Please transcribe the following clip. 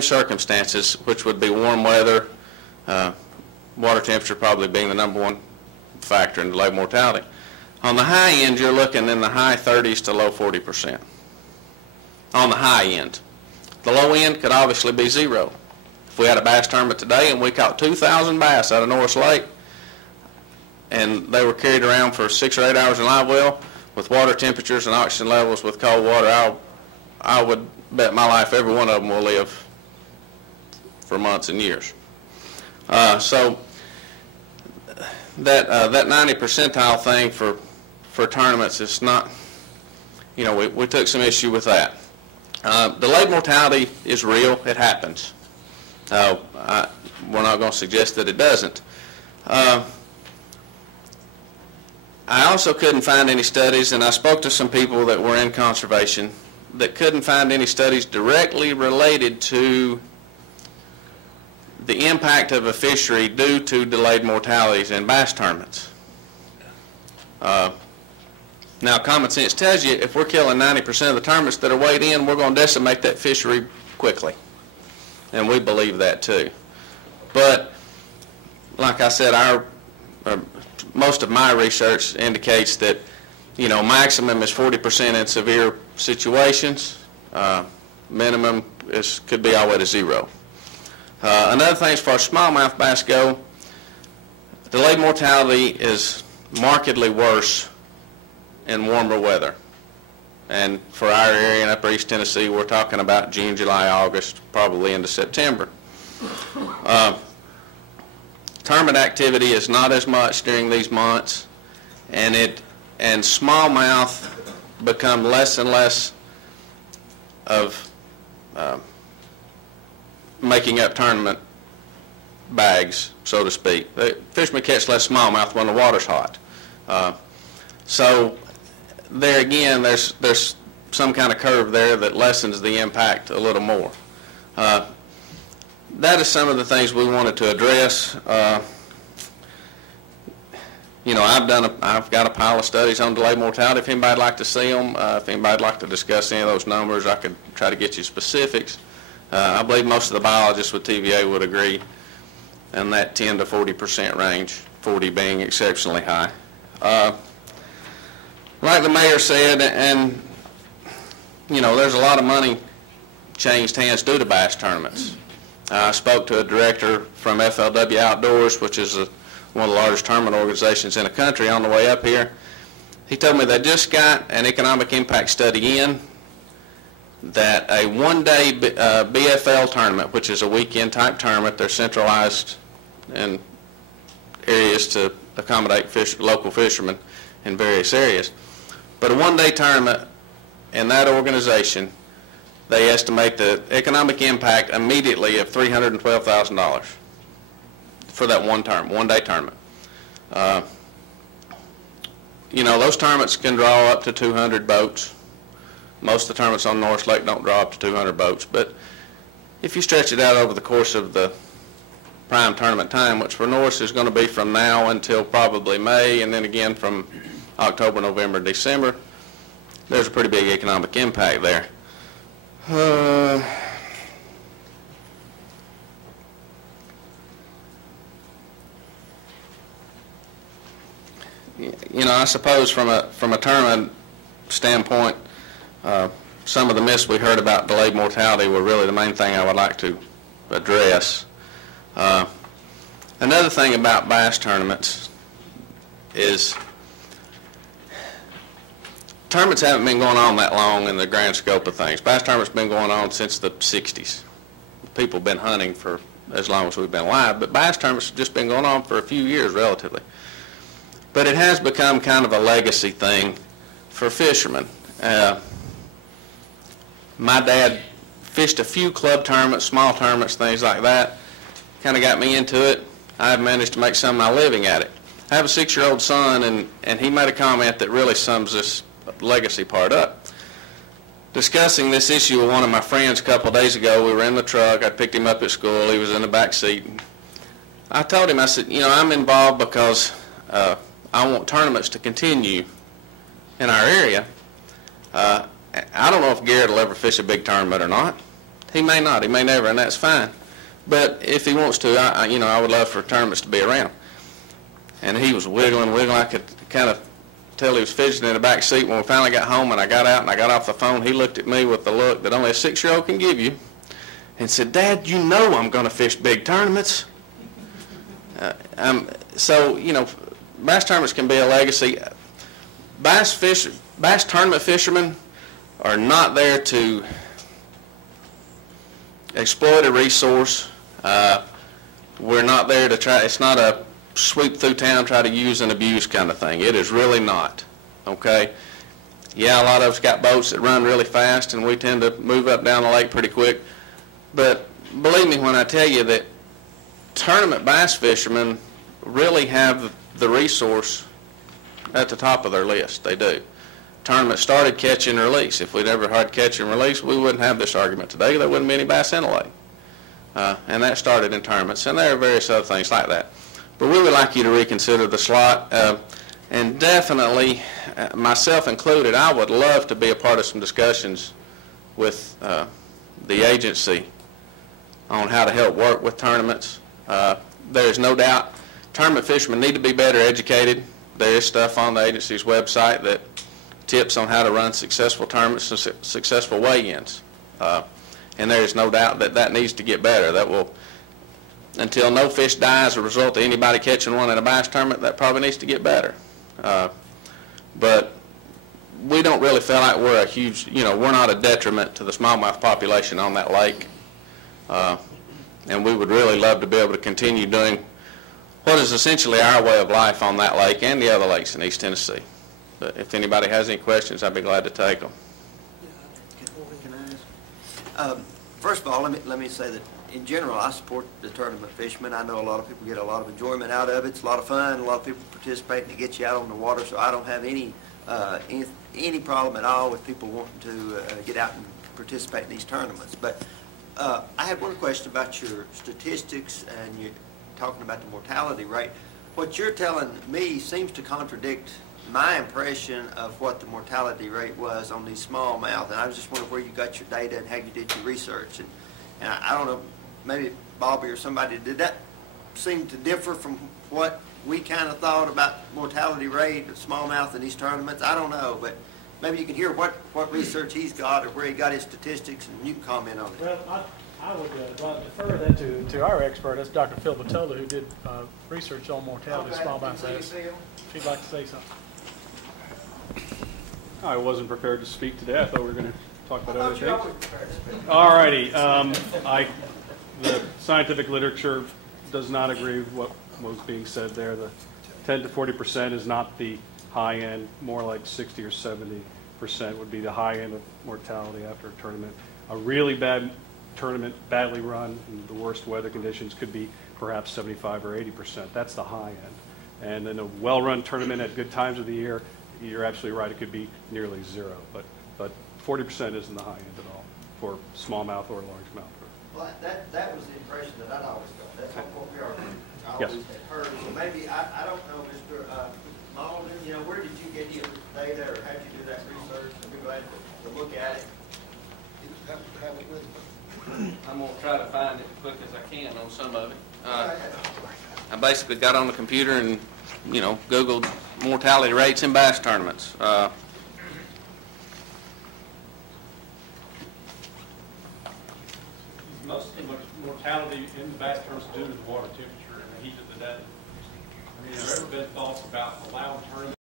circumstances, which would be warm weather, water temperature probably being the #1 factor in delayed mortality. On the high end, you're looking in the high 30s to low 40%. On the high end. The low end could obviously be zero. If we had a bass tournament today and we caught 2,000 bass out of Norris Lake and they were carried around for 6 or 8 hours in live well with water temperatures and oxygen levels with cold water, I would bet my life every one of them will live for months and years. So that 90 percentile thing for tournaments is not, you know, we took some issue with that. Delayed mortality is real. It happens. We're not going to suggest that it doesn't. I also couldn't find any studies, and I spoke to some people that were in conservation that couldn't find any studies directly related to the impact of a fishery due to delayed mortalities in bass tournaments. Now, common sense tells you if we're killing 90% of the tournaments that are weighed in, we're going to decimate that fishery quickly. And we believe that too. But, like I said, most of my research indicates that, you know, maximum is 40% in severe situations. Minimum could be all the way to zero. Another thing, as far as smallmouth bass go, delayed mortality is markedly worse in warmer weather. And for our area in upper East Tennessee, we're talking about June, July, August, probably into September. Tournament activity is not as much during these months, and smallmouth become less and less of making up tournament bags, so to speak. Fishermen catch less smallmouth when the water's hot. So there again, there's some kind of curve there that lessens the impact a little more. That is some of the things we wanted to address. You know, I've got a pile of studies on delayed mortality. If anybody'd like to see them, if anybody'd like to discuss any of those numbers, I could try to get you specifics. I believe most of the biologists with TVA would agree in that 10 to 40% range, 40 being exceptionally high. Like the mayor said, and you know, there's a lot of money changed hands due to bass tournaments. I spoke to a director from FLW Outdoors, which is one of the largest tournament organizations in the country, on the way up here. He told me they just got an economic impact study in that a one-day BFL tournament, which is a weekend type tournament, they're centralized in areas to accommodate local fishermen in various areas. But a one-day tournament in that organization, they estimate the economic impact immediately of $312,000 for that one-day tournament. You know, those tournaments can draw up to 200 boats. Most of the tournaments on Norris Lake don't draw up to 200 boats, but if you stretch it out over the course of the prime tournament time, which for Norris is going to be from now until probably May, and then again from October, November, December, there's a pretty big economic impact there. You know, I suppose from a tournament standpoint, some of the myths we heard about delayed mortality were really the main thing I would like to address. Another thing about bass tournaments is tournaments haven't been going on that long in the grand scope of things. Bass tournaments have been going on since the 60s. People have been hunting for as long as we've been alive, but bass tournaments have just been going on for a few years relatively. But it has become kind of a legacy thing for fishermen. My dad fished a few club tournaments, small tournaments, things like that. Kind of got me into it. I've managed to make some of my living at it. I have a 6-year-old son, and he made a comment that really sums this legacy part up. Discussing this issue with one of my friends a couple of days ago, we were in the truck. I picked him up at school. He was in the back seat. I told him, I said, you know, I'm involved because I want tournaments to continue in our area. I don't know if Garrett will ever fish a big tournament or not. He may not, he may never, and that's fine. But if he wants to, I would love for tournaments to be around. And he was wiggling. I could kind of tell he was fidgeting in the back seat. When we finally got home and I got out and I got off the phone, he looked at me with the look that only a 6-year-old can give you and said, "Dad, you know I'm going to fish big tournaments." So, bass tournaments can be a legacy. Bass tournament fishermen are not there to exploit a resource. We're not there to try, it's not a sweep through town, try to use and abuse kind of thing. It is really not, okay? Yeah, a lot of us got boats that run really fast and we tend to move up down the lake pretty quick. But believe me when I tell you that tournament bass fishermen really have the resource at the top of their list. They do. Tournament started catch and release. If we never had catch and release, we wouldn't have this argument today. There wouldn't be any bass in the lake. And that started in tournaments, and there are various other things like that. But we would like you to reconsider the slot, and definitely, myself included, I would love to be a part of some discussions with the agency on how to help work with tournaments. There's no doubt tournament fishermen need to be better educated. There is stuff on the agency's website that tips on how to run successful tournaments and successful weigh-ins. And there is no doubt that that needs to get better. That will, until no fish die as a result of anybody catching one in a bass tournament, that probably needs to get better. But we don't really feel like we're a huge, we're not a detriment to the smallmouth population on that lake. And we would really love to be able to continue doing what is essentially our way of life on that lake and the other lakes in East Tennessee. But if anybody has any questions, I'd be glad to take them. Can I ask? First of all, let me say that in general, I support the tournament fishermen. I know a lot of people get a lot of enjoyment out of it. It's a lot of fun. A lot of people participate and it gets you out on the water. So I don't have any problem at all with people wanting to get out and participate in these tournaments. But I had one question about your statistics, and you're talking about the mortality rate. What you're telling me seems to contradict my impression of what the mortality rate was on these smallmouth, and I was just wondering where you got your data and how you did your research. And I don't know, maybe Bobby or somebody, did that seem to differ from what we kind of thought about mortality rate of smallmouth in these tournaments? I don't know, but maybe you can hear what research he's got or where he got his statistics, and you can comment on it. Well, I would defer that to our expert. That's Dr. Phil Batola, who did research on mortality of smallmouth bass. If you'd like to say something. I wasn't prepared to speak today. I thought we were going to talk about other things. All righty. The scientific literature does not agree with what was being said there. The 10 to 40% is not the high end. More like 60 or 70% would be the high end of mortality after a tournament. A really bad tournament, badly run, in the worst weather conditions, could be perhaps 75 or 80%. That's the high end. And in a well-run tournament at good times of the year, you're absolutely right, it could be nearly zero. But 40% isn't the high end at all for smallmouth or largemouth. Well, that was the impression that I'd always got. That's what we always Yes. had heard. So maybe, I don't know, Mr. Malden, where did you get your data, or how did you do that research? I'd be glad to look at it. Have it with me. I'm going to try to find it as quick as I can on some of it. I basically got on the computer and, Googled mortality rates in bass tournaments. Most of the mortality in the bass tournaments is due to the water temperature and the heat of the day. I mean, have there ever been thoughts about allowing tournaments